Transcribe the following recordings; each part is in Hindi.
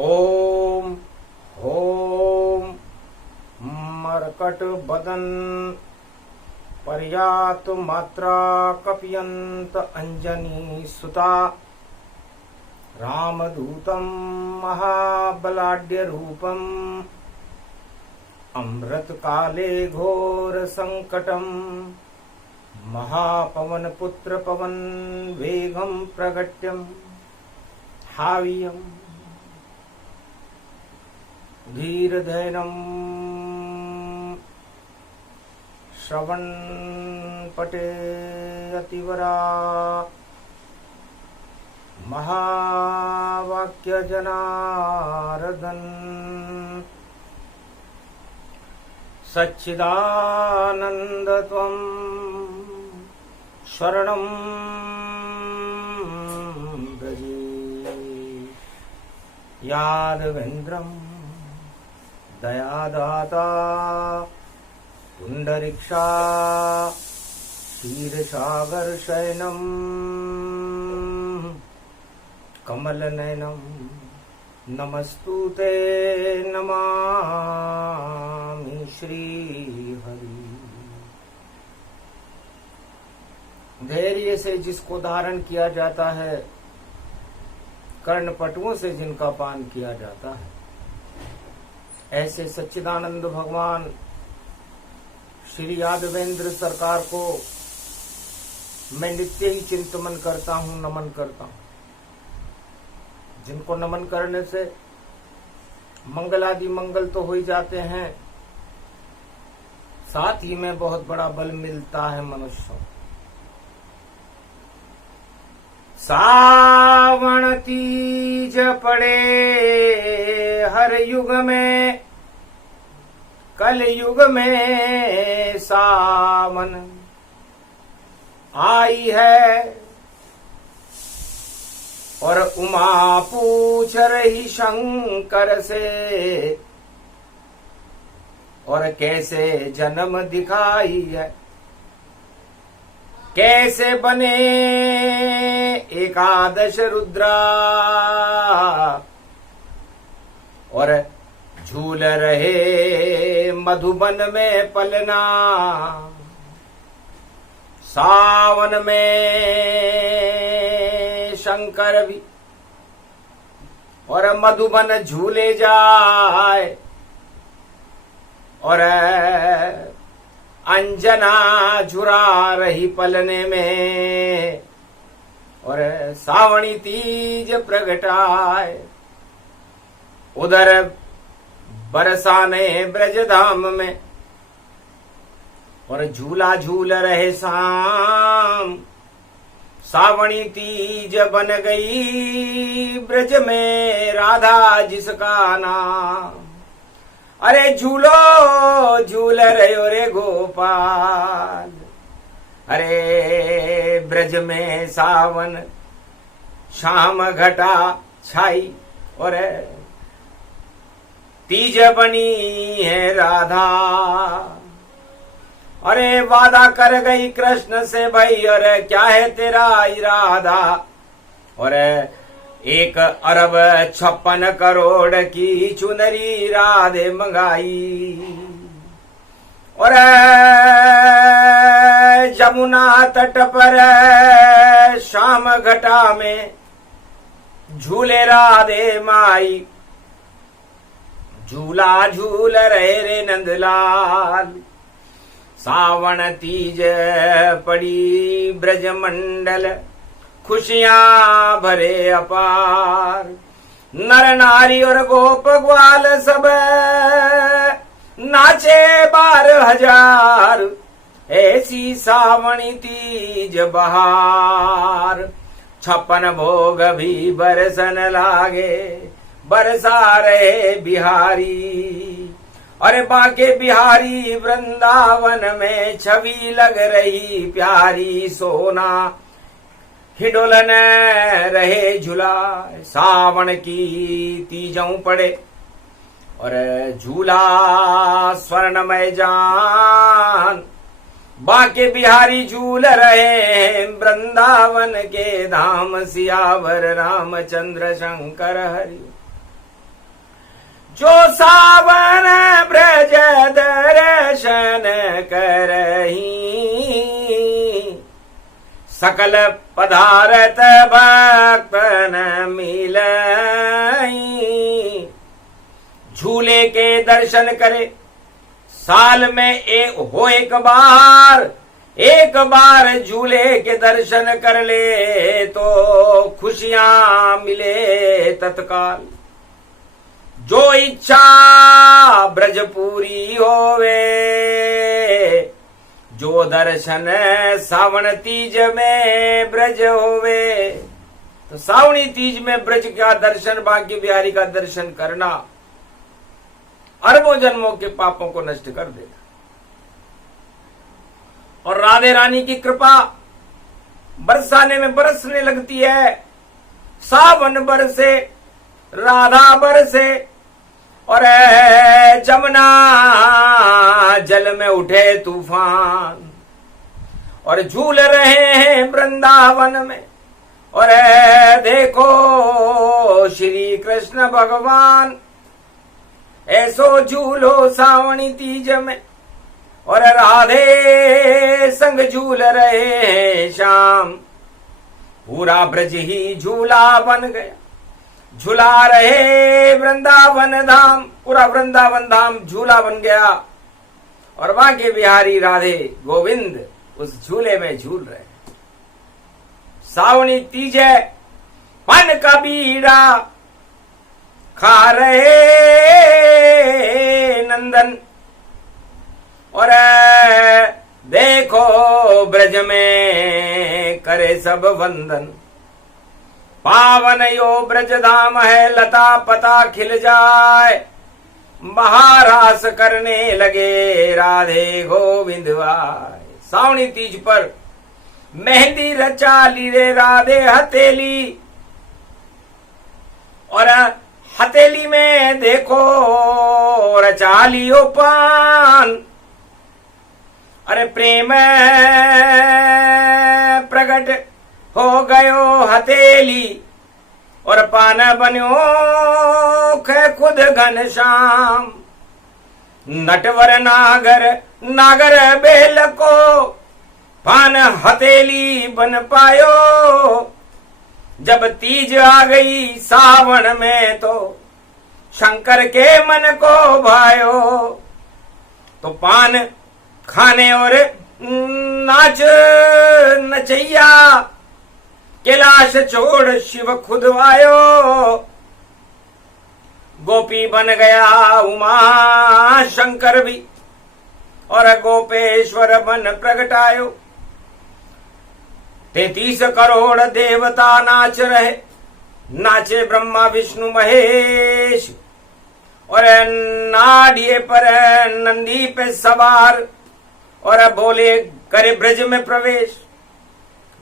ओम ओम मरकट बदन पर्यात मात्रा कपियंत अंजनी सुता रामदूतं महाबलाढ्य रूपम अमृत काले घोर संकटम महापवन पुत्र पवन वेगम प्रगट्यम हावियम धीरधैर्यं श्रवण पटे अतिवरा महावाक्य जनार्दन सच्चिदानंद त्वं शरणं ब्रजे यादवेन्द्रं दयादाता पुंडरीक्षा क्षीरसागर शयनम कमलनयनम नमस्तुते नमामि श्रीहरि। धैर्य से जिसको धारण किया जाता है, कर्णपटुओं से जिनका पान किया जाता है, ऐसे सच्चिदानंद भगवान श्री यादवेंद्र सरकार को मैं नित्य ही चिंतन करता हूं, नमन करता हूं। जिनको नमन करने से मंगलादि मंगल तो हो ही जाते हैं, साथ ही में बहुत बड़ा बल मिलता है मनुष्यों। सावन तीज पड़े हर युग में, कल युग में सावन आई है। और उमा पूछ रही शंकर से, और कैसे जन्म दिखाई है, कैसे बने एकादश रुद्रा, और झूल रहे मधुबन में पलना। सावन में शंकर भी और मधुबन झूले जाए, और अंजना झुरा रही पलने में, और सावणी तीज प्रगटाए। उधर बरसाने ब्रजधाम में, और झूला झूल रहे शाम। सावणी तीज बन गई ब्रज में राधा जिसका नाम। अरे झूलो झूल रहे रे गोपाल, अरे ब्रज में सावन शाम घटा छाई, और तीज बनी है राधा। अरे वादा कर गई कृष्ण से भाई, और क्या है तेरा इरादा। और 1,56 करोड़ की चुनरी राधे मंगाई, और जमुना तट पर शाम घटा में झूले राधे माई। झूला झूल रहे रे नंदलाल। सावन तीज पड़ी ब्रज मंडल, खुशियां भरे अपार। नर नारी और गोप ग्वाल सब नाचे 12,000, ऐसी सावणी तीज बहार। 56 भोग भी बरसन लागे, बरसा रहे बिहारी। अरे बाके बिहारी वृंदावन में छवि लग रही प्यारी। सोना हिडोलन रहे झूला, सावन की तीजों पड़े, और झूला स्वर्णमय जान। बाके बिहारी झूल रहे वृंदावन के धाम। सियावर रामचंद्र शंकर हरि। जो सावन ब्रज दर्शन करही, सकल पदारथ भक्तन मिलई। झूले के दर्शन करे साल में एक बार झूले के दर्शन कर ले तो खुशियां मिले तत्काल। जो इच्छा ब्रज पूरी होवे, जो दर्शन सावन तीज में ब्रज होवे। तो सावणी तीज में ब्रज का दर्शन, भाग्य बिहारी का दर्शन करना अरबों जन्मों के पापों को नष्ट कर देगा। और राधे रानी की कृपा बरसाने में बरसने लगती है। सावन बरसे, राधा बरसे, और जमुना जल में उठे तूफान। और झूल रहे हैं वृंदावन में, और देखो श्री कृष्ण भगवान ऐसो झूलो सावणी तीज में। और राधे संग झूल रहे हैं श्याम। पूरा ब्रज ही झूला बन गया, झूला रहे वृंदावन धाम। पूरा वृंदावन धाम झूला बन गया, और भाग्य बिहारी राधे गोविंद उस झूले में झूल रहे। सावणी तीज है, पन का बीड़ा खा रहे नंदन। और देखो ब्रज में करे सब वंदन। पावन यो ब्रज धाम है, लता पता खिल जाए। महारास करने लगे राधे गोविंद आए। सावणी तीज पर मेहंदी रचा ली रे राधे हथेली। और हथेली में देखो रचा लियो पान। अरे प्रेम प्रगट हो गयो हथेली, और पान बन्यो खुद घनश्याम। नटवर नागर बेल को पान हथेली बन पायो। जब तीज आ गई सावन में तो शंकर के मन को भायो। तो पान खाने और नाच नचैया, कैलाश छोड़ शिव खुद आयो। गोपी बन गया उमा शंकर भी, और गोपेश्वर बन प्रगटायो। 33 करोड़ देवता नाच रहे, नाचे ब्रह्मा विष्णु महेश। और नाडिये पर नंदी पे सवार, और बोले करे ब्रज में प्रवेश।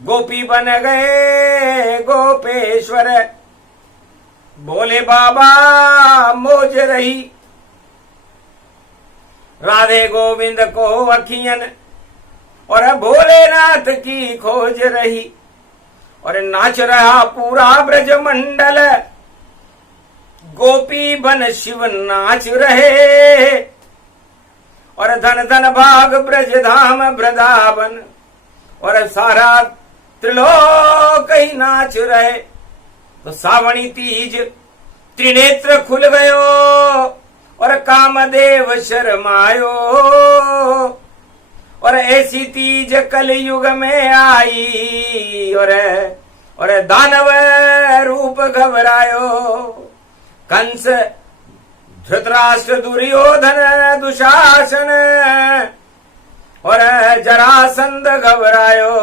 गोपी बन गए गोपेश्वर, बोले बाबा मौज रही। राधे गोविंद को अखियन, और भोलेनाथ की खोज रही। और नाच रहा पूरा ब्रज मंडल, गोपी बन शिव नाच रहे। और धन धन भाग ब्रज धाम वृंदावन, और सारा त्रिलोक ही नाच रहे। तो सावणी तीज त्रिनेत्र खुल गयो, और कामदेव शर्मायो। और ऐसी तीज कलयुग में आई, और दानव रूप घबरायो। कंस धृतराष्ट्र दुर्योधन दुशासन, और जरासंध घबरायो।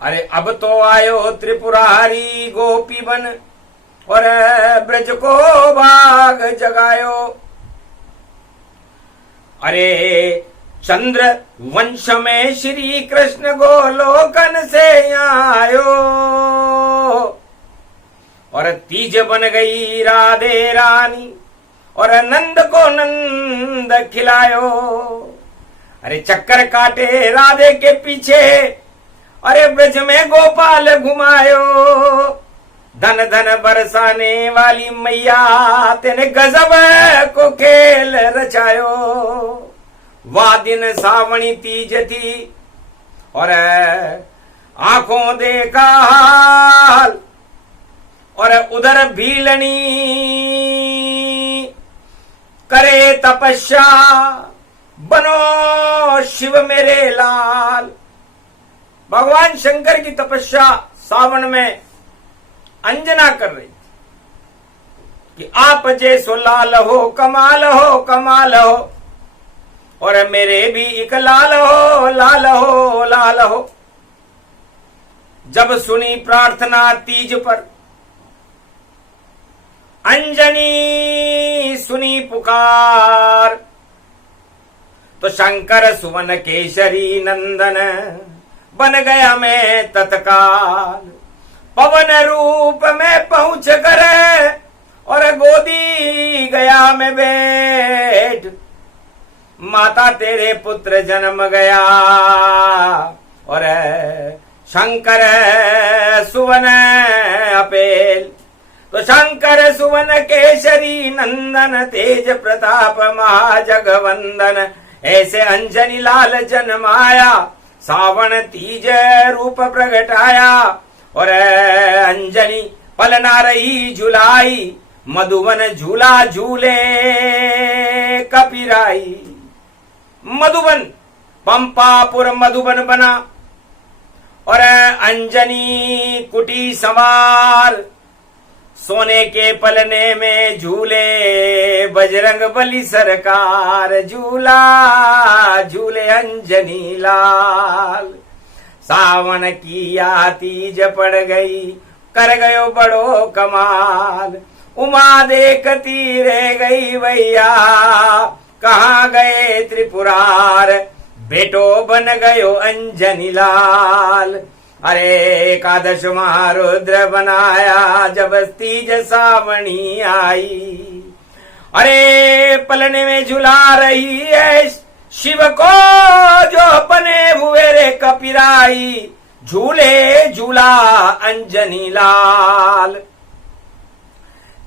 अरे अब तो आयो त्रिपुरारी गोपी बन, और ब्रज को भाग जगायो। अरे चंद्र वंश में श्री कृष्ण गोलोकन से आयो। और तीज बन गई राधे रानी, और नंद को नंद खिलायो। अरे चक्कर काटे राधे के पीछे, अरे ब्रज में गोपाल घुमायो। धन धन बरसाने वाली मैया तेने गजब को खेल रचायो। वाह दिन सावणी तीज थी और आंखों देखा हाल, और उधर भीलनी करे तपस्या, बनो शिव मेरे लाल। भगवान शंकर की तपस्या सावन में अंजना कर रही थी कि आप जैसो लाल हो कमाल हो कमाल हो, और मेरे भी एक लाल हो लाल हो लाल हो। जब सुनी प्रार्थना तीज पर, अंजनी सुनी पुकार, तो शंकर सुवन केशरी नंदन बन गया मैं तत्काल। पवन रूप में पहुंच कर और गोदी गया मैं बैठ, माता तेरे पुत्र जन्म गया। और शंकर सुवन अपेल, तो शंकर सुवन केशरी नंदन तेज प्रताप महाजगवंदन, ऐसे अंजनी लाल जन्माया, सावन तीज रूप प्रगटाया। और अंजनी पलना रही झुलाई, मधुबन झूला झूले कपिराई। मधुबन पंपापुर मधुबन बना, और अंजनी कुटी सवार, सोने के पलने में झूले बजरंग बली सरकार। झूला झूले अंजनी लाल, सावन की तीज पड़ गई, कर गयो बड़ो कमाल। उमा देखती रह गई भैया, कहाँ गए त्रिपुरार, बेटो बन गयो अंजनी लाल। अरे एकादश महारुद्र बनाया, जब तीज सावणी आई। अरे पलने में झुला रही है शिव को जो बने हुए रे कपिराई, झूले झूला अंजनी लाल।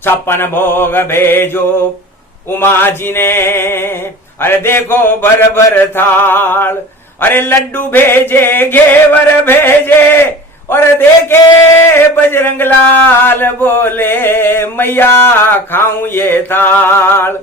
56 भोग भेजो उमा जी ने, अरे देखो भर भर थाल। अरे लड्डू भेजे घेवर भेजे, और देखे बजरंग लाल, बोले मैया खाऊं ये थाल।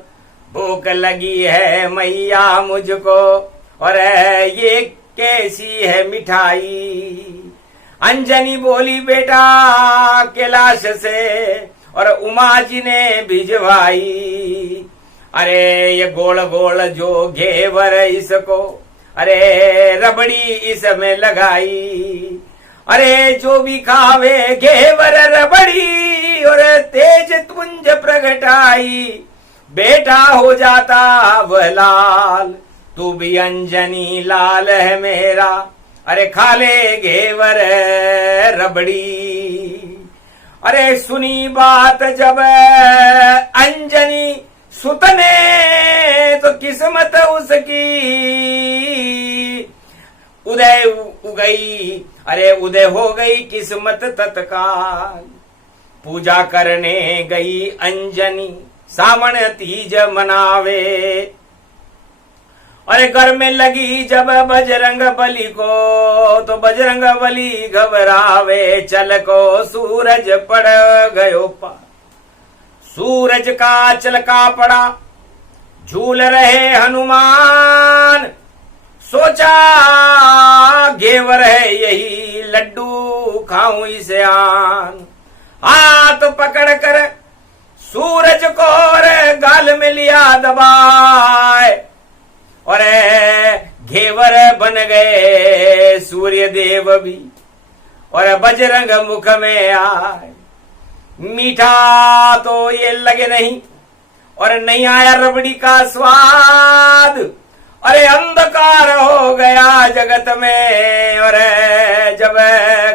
भूख लगी है मैया मुझको, और ये कैसी है मिठाई। अंजनी बोली बेटा कैलाश से, और उमा जी ने भिजवाई। अरे ये गोल गोल जो घेवर इसको, अरे रबड़ी इसमें लगाई। अरे जो भी खावे घेवर रबड़ी, और तेज तुंज प्रगटाई, बेटा हो जाता वह लाल। तू भी अंजनी लाल है मेरा, अरे खा ले घेवर रबड़ी। अरे सुनी बात जब अंजनी सुतने, तो किस्मत उसकी उदय उगई। अरे उदय हो गई किस्मत तत्काल। पूजा करने गई अंजनी, सावन तीज मनावे। अरे घर में लगी जब बजरंग बली को, तो बजरंग बली घबरावे। चल को सूरज पड़ गयो पार, सूरज का चलका पड़ा। झूल रहे हनुमान, सोचा घेवर है यही, लड्डू खाऊं इसे आन। हाथ पकड़ कर सूरज को गाल में लिया दबाए, और घेवर बन गए सूर्य देव भी, और बजरंग मुख में आए। मीठा तो ये लगे नहीं, और नहीं आया रबड़ी का स्वाद। अरे अंधकार हो गया जगत में, और जब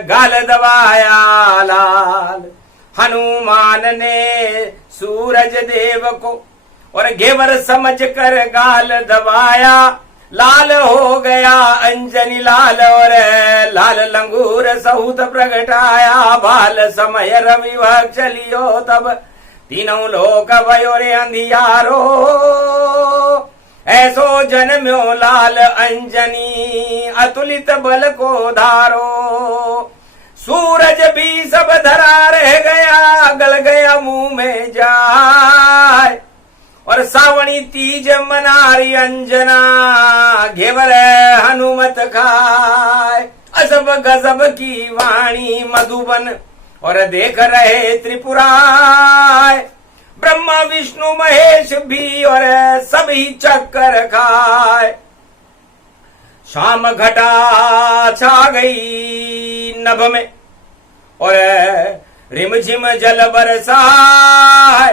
गाल दबाया लाल हनुमान ने सूरज देव को, और घेवर समझ कर गाल दबाया। लाल हो गया अंजनी लाल, और लाल लंगूर सहुत प्रगटाया, बाल समय रवि भग चलियो तब तीनों लोक भयो रे अंधियारो, ऐसो जन्म्यो लाल अंजनी अतुलित बल को धारो, सूरज भी सब धरा रह गया, गल गया मुंह में जाए, और सावणी तीज मनारी अंजना, घेवर हनुमत खाए, अजब गजब की वाणी मधुबन और देख रहे त्रिपुराय, ब्रह्मा विष्णु महेश भी और सभी चक्कर खाए, शाम घटा छा गई नभ में और रिमझिम जल बरसाए,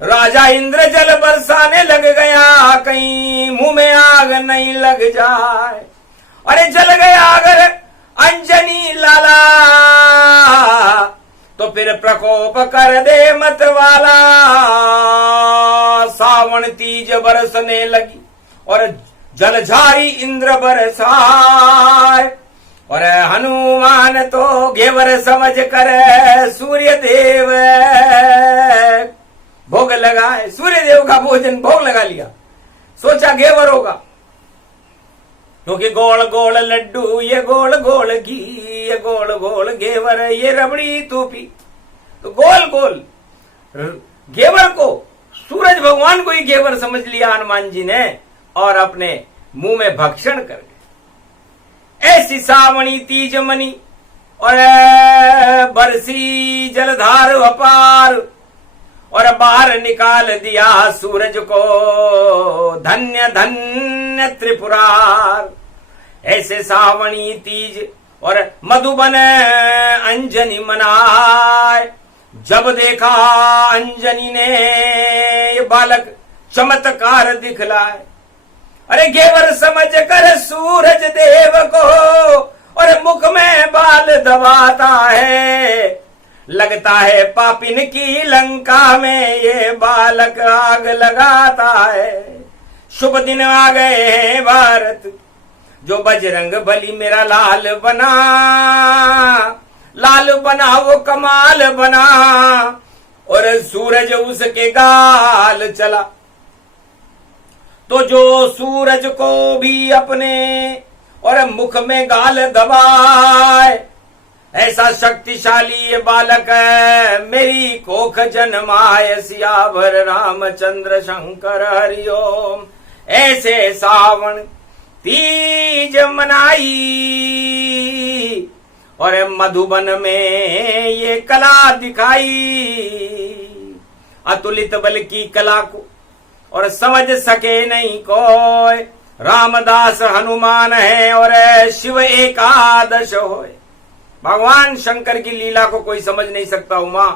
राजा इंद्र जल बरसाने लग गया, कहीं मुंह में आग नहीं लग जाए, अरे जल गया अगर अंजनी लाला, तो फिर प्रकोप कर दे मत वाला, सावन तीज बरसने लगी और जलझारी इंद्र बरसाए, और हनुमान तो घेवर समझ कर सूर्य देव भोग लगाए, सूर्य देव का भोजन भोग लगा लिया, सोचा घेवर होगा, क्योंकि गोल गोल लड्डू ये गोल गोल घी, ये गोल गोल घेवर ये रबड़ी तूपी, तो गोल गोल घेवर को सूरज भगवान को ही घेवर समझ लिया हनुमान जी ने, और अपने मुंह में भक्षण कर गए। ऐसी सावणी तीज मनी और बरसी जलधार अपार, और बाहर निकाल दिया सूरज को, धन्य धन्य त्रिपुरार। ऐसे सावणी तीज और मधुबन अंजनी मनाए, जब देखा अंजनी ने ये बालक चमत्कार दिखलाए, अरे घेवर समझ कर सूरज देव को, और मुख में बाल दबाता है, लगता है पापिन की लंका में ये बालक आग लगाता है। शुभ दिन आ गए हैं भारत, जो बजरंग बली मेरा लाल बना, लाल बना वो कमाल बना, और सूरज उसके गाल चला, तो जो सूरज को भी अपने और मुख में गाल दबाए, ऐसा शक्तिशाली ये बालक है, मेरी कोख जन्माय सियावर रामचंद्र शंकर हरिओम। ऐसे सावन तीज मनाई, और मधुबन में ये कला दिखाई, अतुलित बल की कला को और समझ सके नहीं कोई, रामदास हनुमान है और शिव एकादश होए। भगवान शंकर की लीला को कोई समझ नहीं सकता। उमा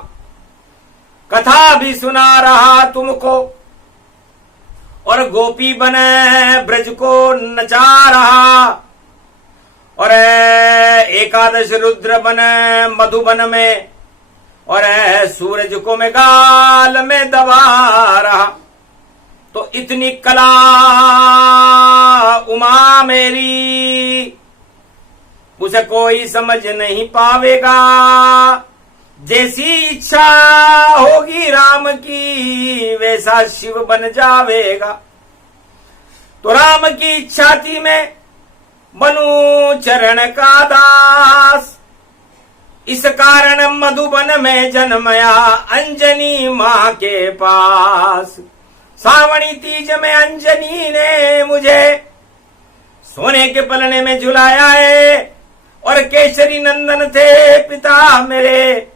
कथा भी सुना रहा तुमको, और गोपी बने ब्रज को नचा रहा, और एकादश रुद्र बने मधुबन में, और सूरज को मैं गाल में दबा रहा। तो इतनी कला उमा मेरी, उसे कोई समझ नहीं पावेगा। जैसी इच्छा होगी राम की, वैसा शिव बन जावेगा। तो राम की इच्छा थी मैं बनूं चरण का दास, इस कारण मधुबन में जन्मया अंजनी माँ के पास। सावणी तीज में अंजनी ने मुझे सोने के पलने में झुलाया है, और केसरी नंदन थे पिता मेरे,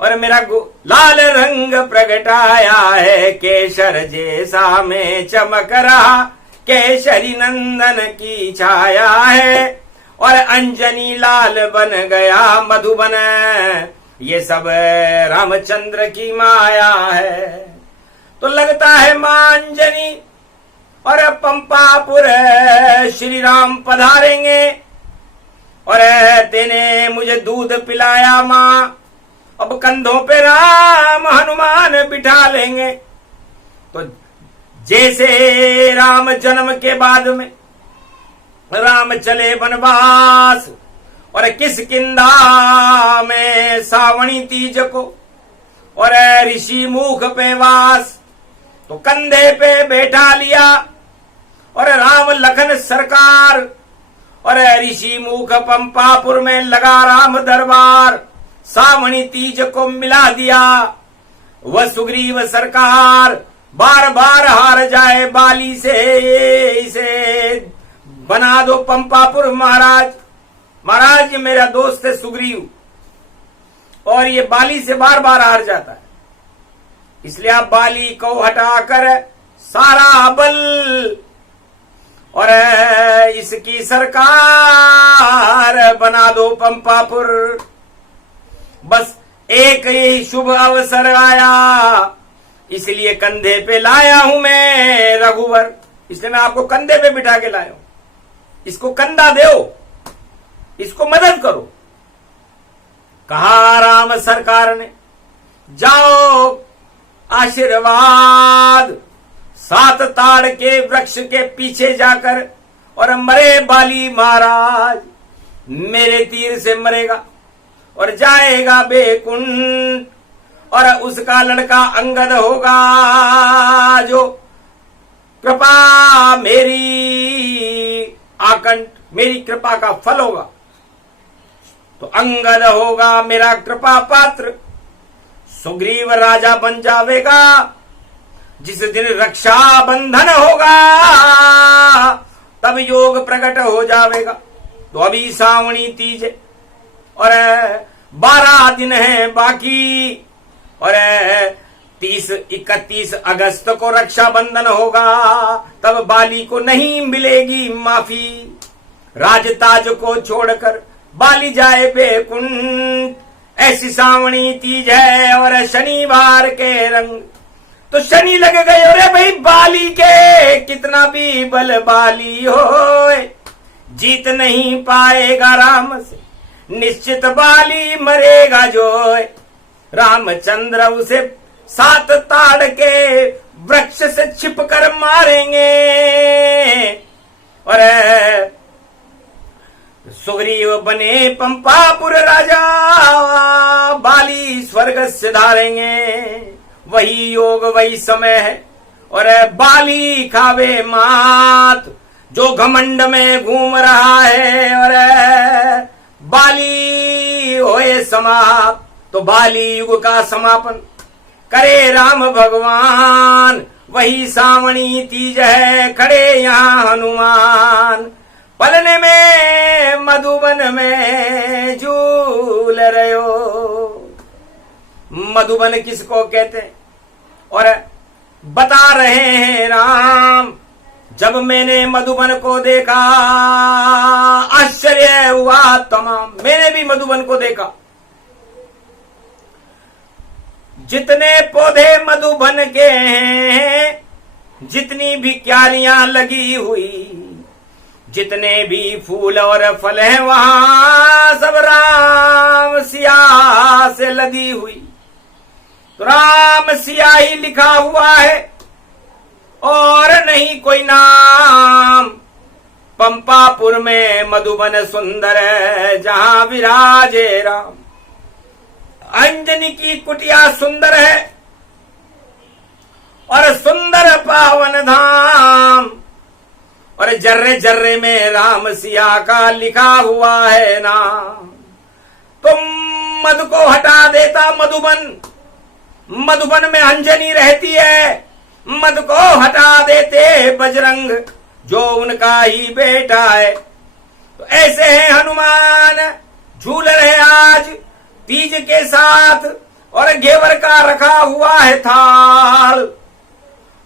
और मेरा लाल रंग प्रगटाया है। केसर जैसा में चमक रहा, केसरी नंदन की छाया है, और अंजनी लाल बन गया मधुबन। ये सब रामचंद्र की माया है। तो लगता है मां अंजनी और पंपापुर श्री राम पधारेंगे, और तेने मुझे दूध पिलाया मां, अब कंधों पे राम हनुमान बिठा लेंगे। तो जैसे राम जन्म के बाद में राम चले वनवास और किष्किंधा में सावणी तीज को और ऋषि मुख पे वास। तो कंधे पे बैठा लिया और राम लखन सरकार और ऋषि मुख पंपापुर में लगा राम दरबार। सावणी तीज को मिला दिया वह सुग्रीव सरकार। बार बार हार जाए बाली से, इसे बना दो पंपापुर महाराज। महाराज ये मेरा दोस्त है सुग्रीव और ये बाली से बार बार हार जाता है, इसलिए आप बाली को हटाकर सारा बल और इसकी सरकार बना दो पंपापुर। बस एक ही शुभ अवसर आया, इसलिए कंधे पे लाया हूं मैं रघुवर। इसलिए मैं आपको कंधे पे बिठा के लाया हूं। इसको कंधा दो, इसको मदद करो। कहा राम सरकार ने, जाओ आशीर्वाद। 7 ताड़ के वृक्ष के पीछे जाकर और मरे बाली महाराज। मेरे तीर से मरेगा और जाएगा बेकुंठ और उसका लड़का अंगद होगा जो कृपा मेरी आकंठ, मेरी कृपा का फल होगा। तो अंगद होगा मेरा कृपा पात्र। सुग्रीव राजा बन जावेगा जिस दिन रक्षा बंधन होगा, तब योग प्रकट हो जावेगा। तो अभी सावणी तीज और 12 दिन है बाकी और 31 अगस्त को रक्षा बंधन होगा। तब बाली को नहीं मिलेगी माफी। राजताज को छोड़कर बाली जाए बेकुंठ। ऐसी सावणी तीज है और शनिवार के रंग। तो शनि लग गए अरे भाई बाली के, कितना भी बल बाली हो जीत नहीं पाएगा राम से। निश्चित बाली मरेगा जो। रामचंद्र उसे 7 ताड़ के वृक्ष से छिपकर मारेंगे और सुग्रीव बने पंपापुर राजा। बाली स्वर्ग से धारेंगे। वही योग वही समय है और बाली खावे मात जो घमंड में घूम रहा है और बाली होए समाप्त। तो बाली युग का समापन करे राम भगवान। वही सावणी तीज है खड़े यहाँ हनुमान। पलने में मधुबन में झूल रहे हो। मधुबन किसको कहते हैं और बता रहे हैं राम। जब मैंने मधुबन को देखा आश्चर्य हुआ तमाम। मैंने भी मधुबन को देखा। जितने पौधे मधुबन के हैं, जितनी भी क्यारियां लगी हुई, जितने भी फूल और फल हैं वहां सब राम सिया से लदी हुई। तो राम सिया ही लिखा हुआ है और नहीं कोई नाम। पंपापुर में मधुबन सुंदर है जहां विराजे राम। अंजनी की कुटिया सुंदर है और सुंदर पावन धाम और जर्रे जर्रे में राम सिया का लिखा हुआ है नाम। तुम मधु को हटा देता मधुबन। मधुबन में अंजनी रहती है। मधु को हटा देते बजरंग जो उनका ही बेटा है। तो ऐसे हैं हनुमान झूल रहे आज तीज के साथ और घेवर का रखा हुआ है थाल।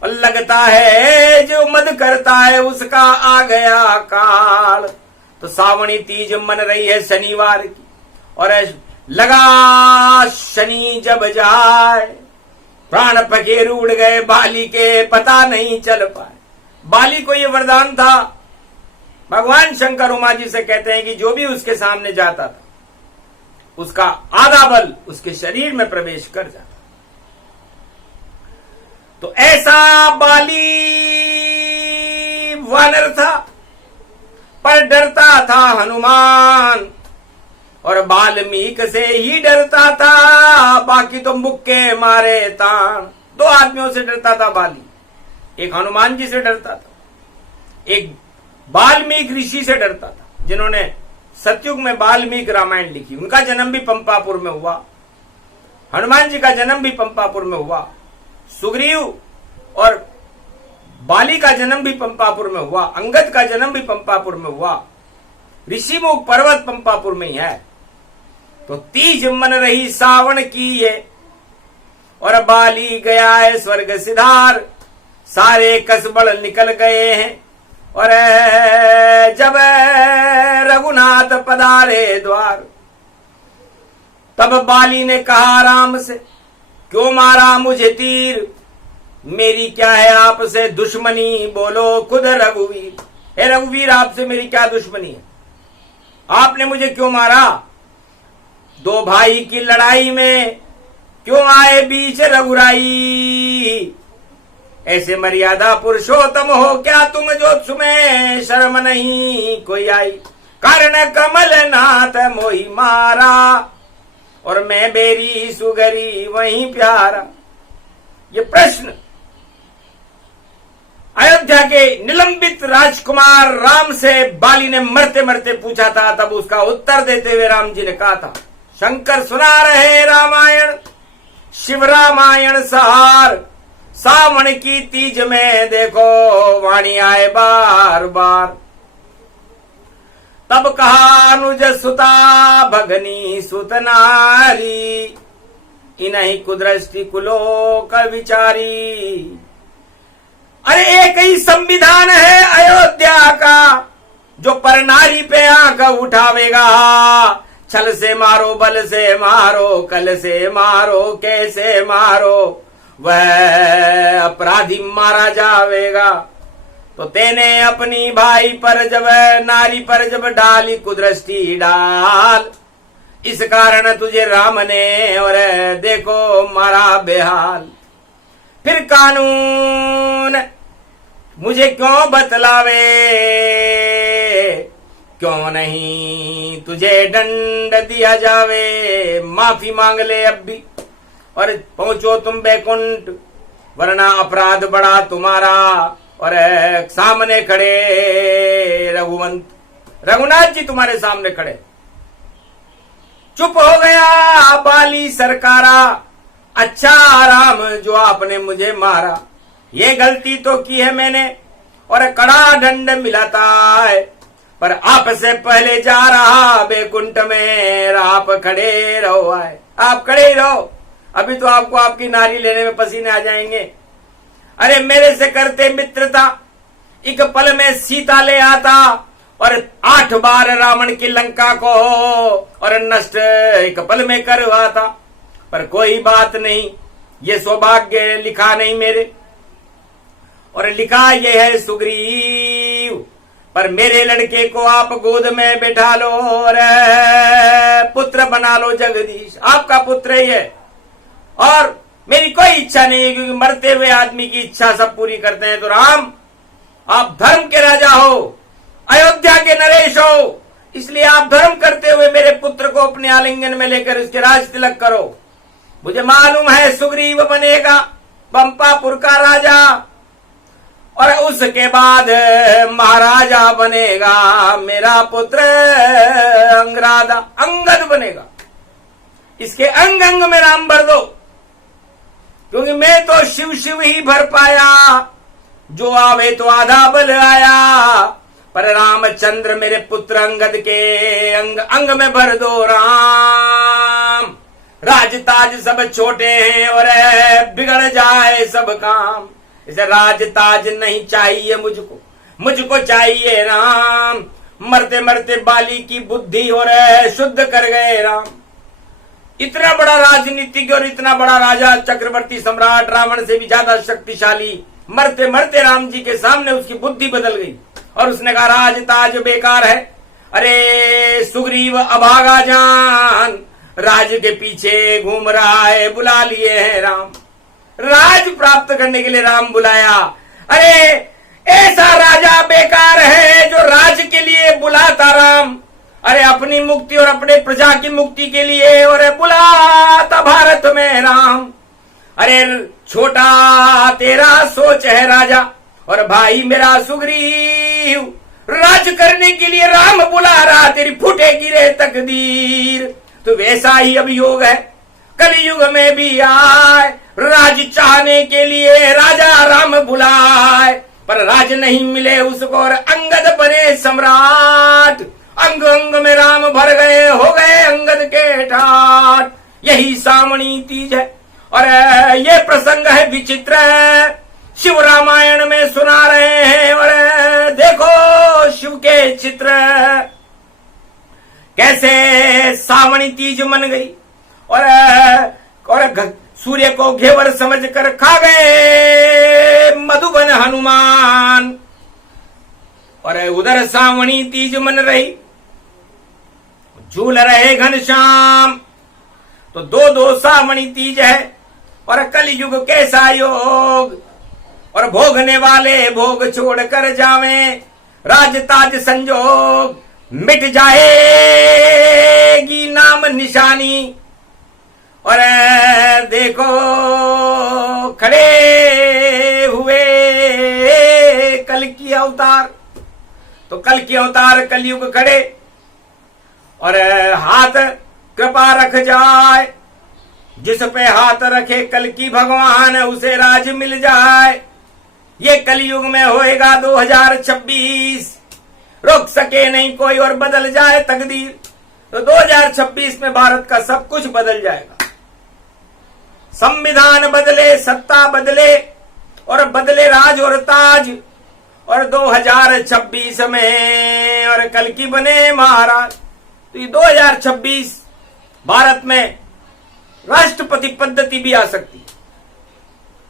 और लगता है जो मद करता है उसका आ गया काल। तो सावणी तीज मन रही है शनिवार की और लगा शनि जब जाए प्राण पखेरु उड़ गए बाली के पता नहीं चल पाए। बाली को ये वरदान था। भगवान शंकर उमा जी से कहते हैं कि जो भी उसके सामने जाता था उसका आधा बल उसके शरीर में प्रवेश कर जाता। तो ऐसा बाली वानर था पर डरता था हनुमान और वाल्मीकि से ही डरता था, बाकी तो मुक्के मारे तान। दो आदमियों से डरता था बाली, एक हनुमान जी से डरता था, एक वाल्मीकि ऋषि से डरता था, जिन्होंने सतयुग में वाल्मीकि रामायण लिखी। उनका जन्म भी पंपापुर में हुआ, हनुमान जी का जन्म भी पंपापुर में हुआ, सुग्रीव और बाली का जन्म भी पंपापुर में हुआ, अंगद का जन्म भी पंपापुर में हुआ, ऋषिमुख पर्वत पंपापुर में ही है। तो तीज मन रही सावन की ये, और बाली गया है स्वर्ग सिधार, सारे कसबड़ निकल गए हैं। और जब रघुनाथ पधारे द्वार, तब बाली ने कहा राम से, क्यों मारा मुझे तीर, मेरी क्या है आपसे दुश्मनी, बोलो खुद रघुवीर। हे रघुवीर, आपसे मेरी क्या दुश्मनी है, आपने मुझे क्यों मारा। दो भाई की लड़ाई में क्यों आए बीच रघुराई, ऐसे मर्यादा पुरुषोत्तम हो क्या तुम, जो तुम्हें शर्म नहीं कोई आई। कारण कमल नाथ मोही मारा, और मैं बेरी सुगरी वहीं प्यारा। ये प्रश्न अयोध्या के निलंबित राजकुमार राम से बाली ने मरते मरते पूछा था। तब उसका उत्तर देते हुए राम जी ने कहा था, शंकर सुना रहे रामायण, शिव रामायण सहार, सावन की तीज में देखो वाणी आए बार बार। तब कहा अनुज सुता भगनी सुत नारी, इन्हीं कुदृष्टि कुलो का विचारी। अरे एक ही संविधान है अयोध्या का, जो पर नारी पे आंख उठावेगा। छल से मारो, बल से मारो, कल से मारो, कैसे मारो, वह अपराधी मारा जावेगा। तो तेने अपनी भाई पर जब, नारी पर जब डाली कुदृष्टि डाल, इस कारण तुझे राम ने और देखो मारा बेहाल। फिर कानून मुझे क्यों बतलावे, क्यों नहीं तुझे दंड दिया जावे। माफी मांग ले अब भी और पहुंचो तुम बैकुंठ, वरना अपराध बड़ा तुम्हारा। और सामने खड़े रघुनाथ जी तुम्हारे सामने खड़े। चुप हो गया बाली सरकारा, अच्छा राम जो आपने मुझे मारा। ये गलती तो की है मैंने और कड़ा दंड मिलाता है, पर आपसे पहले जा रहा बैकुंठ में। आप खड़े रहो, आए आप खड़े ही रहो, अभी तो आपको आपकी नारी लेने में पसीने आ जाएंगे। अरे मेरे से करते मित्रता, एक पल में सीता ले आता और 8 बार रावण की लंका को और नष्ट एक पल में करवाता। पर कोई बात नहीं, ये सौभाग्य लिखा नहीं मेरे, और लिखा ये है सुग्रीव। पर मेरे लड़के को आप गोद में बैठा लो और पुत्र बना लो जगदीश, आपका पुत्र ही है। और मेरी कोई इच्छा नहीं है, क्योंकि मरते हुए आदमी की इच्छा सब पूरी करते हैं। तो राम, आप धर्म के राजा हो, अयोध्या के नरेश हो, इसलिए आप धर्म करते हुए मेरे पुत्र को अपने आलिंगन में लेकर उसके राज तिलक करो। मुझे मालूम है सुग्रीव बनेगा पंपापुर का राजा, और उसके बाद महाराजा बनेगा मेरा पुत्र अंगद बनेगा। इसके अंग अंग में राम भर दो, क्योंकि मैं तो शिव शिव ही भर पाया, जो आवे तो आधा बल आया। पर रामचंद्र मेरे पुत्र अंगद के अंग अंग में भर दो राम। राजताज सब छोटे हैं और बिगड़ जाए सब काम, इसे राजताज नहीं चाहिए मुझको, मुझको चाहिए राम। मरते मरते बाली की बुद्धि और शुद्ध कर गए राम। इतना बड़ा राजनीतिज्ञ और इतना बड़ा राजा, चक्रवर्ती सम्राट, रावण से भी ज्यादा शक्तिशाली, मरते मरते राम जी के सामने उसकी बुद्धि बदल गई और उसने कहा राजताज बेकार है। अरे सुग्रीव अभागा जान, राज के पीछे घूम रहा है, बुला लिए हैं राम। राज प्राप्त करने के लिए राम बुलाया। अरे ऐसा राजा बेकार है जो राज्य के लिए बुलाता राम, अरे अपनी मुक्ति और अपने प्रजा की मुक्ति के लिए और बुलाता भारत में राम। अरे छोटा तेरा सोच है राजा और भाई मेरा सुग्रीव, राज करने के लिए राम बुला रहा, तेरी फूटेगी रे तकदीर। तो वैसा ही अब योग है, कलयुग में भी आए, राज चाहने के लिए राजा राम बुलाए, पर राज नहीं मिले उसको और अंगद बने सम्राट। अंग अंग में राम भर गए, हो गए अंगद के ठाट। यही सावणी तीज है और ये प्रसंग है विचित्र, शिव रामायण में सुना रहे हैं। और देखो शिव के चित्र, कैसे सावणी तीज मन गई और सूर्य को घेवर समझकर खा गए मधुबन हनुमान। और उधर सावणी तीज मन रही, झूल रहे घनश्याम। तो दो दो सावणी तीज है और कलयुग कैसा योग, और भोगने वाले भोग छोड़ कर जावे, राज ताज संजोग मिट जाएगी नाम निशानी। और देखो खड़े हुए कल की अवतार, तो कल की अवतार कलयुग खड़े, और हाथ कृपा रख जाए, जिस पे हाथ रखे कल की भगवान उसे राज मिल जाए। ये कलयुग में होएगा 2026, रोक सके नहीं कोई और बदल जाए तकदीर। तो 2026 में भारत का सब कुछ बदल जाएगा, संविधान बदले, सत्ता बदले और बदले राज और ताज। और 2026 में और कल की बने महाराज। तो ये 2026 भारत में राष्ट्रपति पद्धति भी आ सकती है,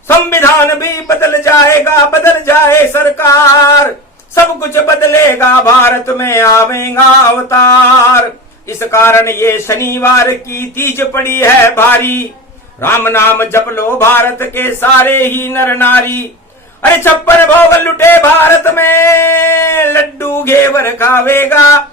संविधान भी बदल जाएगा, बदल जाए सरकार, सब कुछ बदलेगा, भारत में आवेगा अवतार। इस कारण ये शनिवार की तीज पड़ी है भारी, राम नाम जप लो भारत के सारे ही नर नारी। अरे 56 भोग लुटे भारत में, लड्डू घेवर खावेगा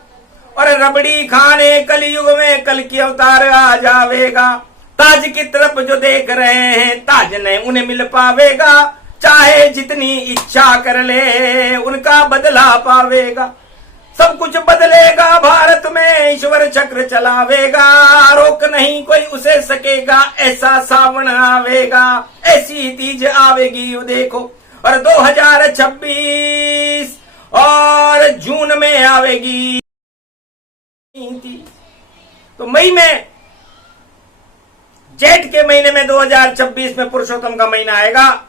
और रबड़ी खाने कलयुग में कल की अवतार आ जावेगा। ताज की तरफ जो देख रहे हैं, ताज नहीं उन्हें मिल पावेगा, चाहे जितनी इच्छा कर ले उनका बदला पावेगा। सब कुछ बदलेगा भारत में, ईश्वर चक्र चलावेगा, रोक नहीं कोई उसे सकेगा, ऐसा सावन आवेगा, ऐसी तीज आवेगी यू देखो। और 2026 और जून में आवेगी। तो मई में, जेठ के महीने में 2026 में पुरुषोत्तम का महीना आएगा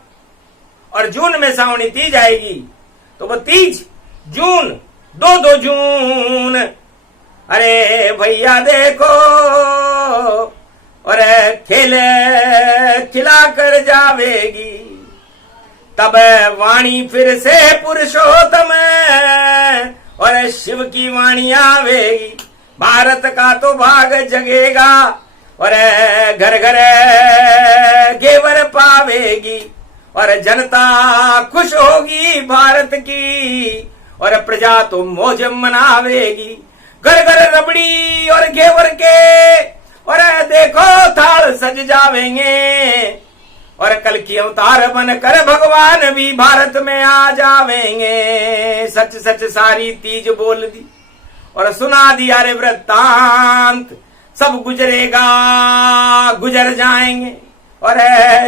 और जून में सावणी तीज आएगी। तो वो तीज जून, 2 जून। अरे भैया देखो, और खेल खिला कर जावेगी, तब वाणी फिर से पुरुषोत्तम और शिव की वाणी आवेगी। भारत का तो भाग जगेगा और घर घर घेवर पावेगी और जनता खुश होगी भारत की और प्रजा तो मौज मनावेगी। घर घर रबड़ी और घेवर के और देखो थाल सज जावेंगे और कल की अवतार बनकर भगवान भी भारत में आ जावेंगे। सच सच सारी तीज बोल दी और सुना दिया रे वृत्तांत, सब गुजरेगा गुजर जाएंगे और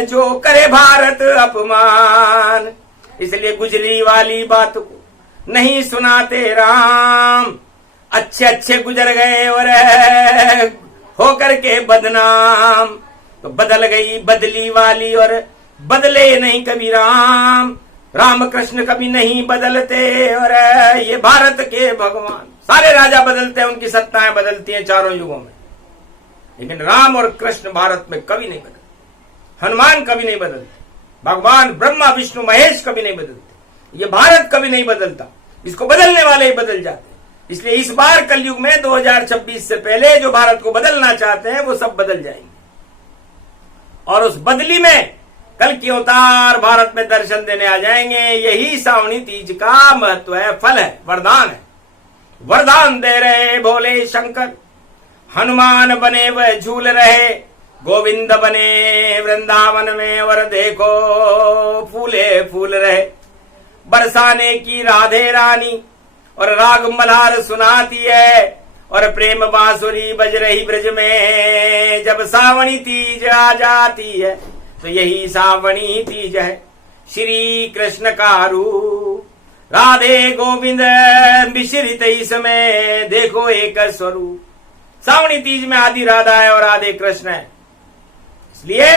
जो करे भारत अपमान, इसलिए गुजरी वाली बात को नहीं सुनाते राम। अच्छे अच्छे गुजर गए और होकर के बदनाम, तो बदल गई बदली वाली और बदले नहीं कभी राम। राम कृष्ण कभी नहीं बदलते और ये भारत के भगवान, सारे राजा बदलते हैं, उनकी सत्ताएं बदलती हैं चारों युगों में, लेकिन राम और कृष्ण भारत में कभी नहीं बदलते। हनुमान कभी नहीं बदलते, भगवान ब्रह्मा विष्णु महेश कभी नहीं बदलते, ये भारत कभी नहीं बदलता, इसको बदलने वाले ही बदल जाते हैं। इसलिए इस बार कलयुग में 2026 से पहले जो भारत को बदलना चाहते हैं वो सब बदल जाएंगे और उस बदली में कल की अवतार भारत में दर्शन देने आ जाएंगे। यही सावणी तीज का महत्व है, फल है, वरदान है। वरदान दे रहे भोले शंकर, हनुमान बने वह झूल रहे, गोविंद बने वृंदावन में और देखो फूले फूल रहे। बरसाने की राधे रानी और राग मल्हार सुनाती है, और प्रेम बांसुरी बज रही ब्रज में। जब सावणी तीज आ जाती है तो यही सावणी तीज है। श्री कृष्ण का रूप राधे गोविंद मिश्रित इसमें देखो एक स्वरूप। सावणी तीज में आदि राधा है और राधे कृष्ण है, इसलिए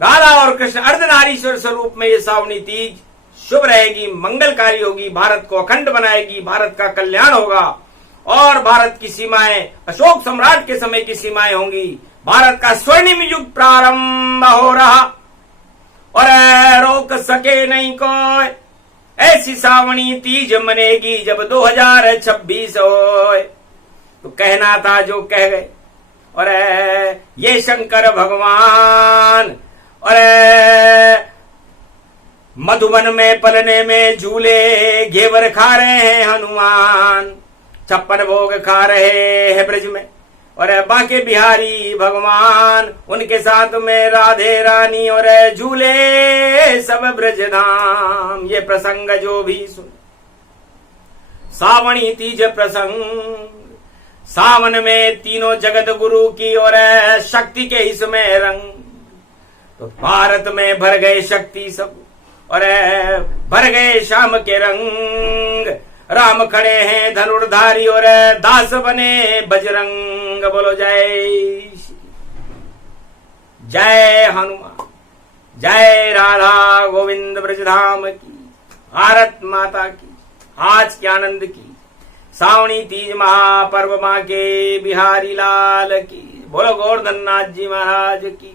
राधा और कृष्ण अर्धनारीश्वर स्वरूप में ये सावणी तीज शुभ रहेगी, मंगलकारी होगी, भारत को अखंड बनाएगी, भारत का कल्याण होगा और भारत की सीमाएं अशोक सम्राट के समय की सीमाएं होंगी। भारत का स्वर्णिम युग प्रारंभ हो रहा और रोक सके नहीं कोई। ऐसी सावणी तीज मनेगी जब 2026 होए। तो कहना था जो कह गए, और ये शंकर भगवान और मधुबन में पलने में झूले घेवर खा रहे हैं हनुमान। 56 भोग खा रहे हैं ब्रज में, और बांके बिहारी भगवान उनके साथ में राधे रानी और झूले सब ब्रज धाम। ये प्रसंग जो भी सुन, सावणी तीज प्रसंग, सावन में तीनों जगत गुरु की और शक्ति के इसमें रंग। तो भारत में भर गए शक्ति सब और भर गए श्याम के रंग। राम खड़े हैं धनुर्धारी और दास बने बजरंग। बोलो जय जय हनुमान, जय राधा गोविंद ब्रजधाम की, भारत माता की, आज के आनंद की, सावणी तीज महापर्व माँ के बिहारी लाल की। बोलो गोवर्धन नाथ जी महाराज की।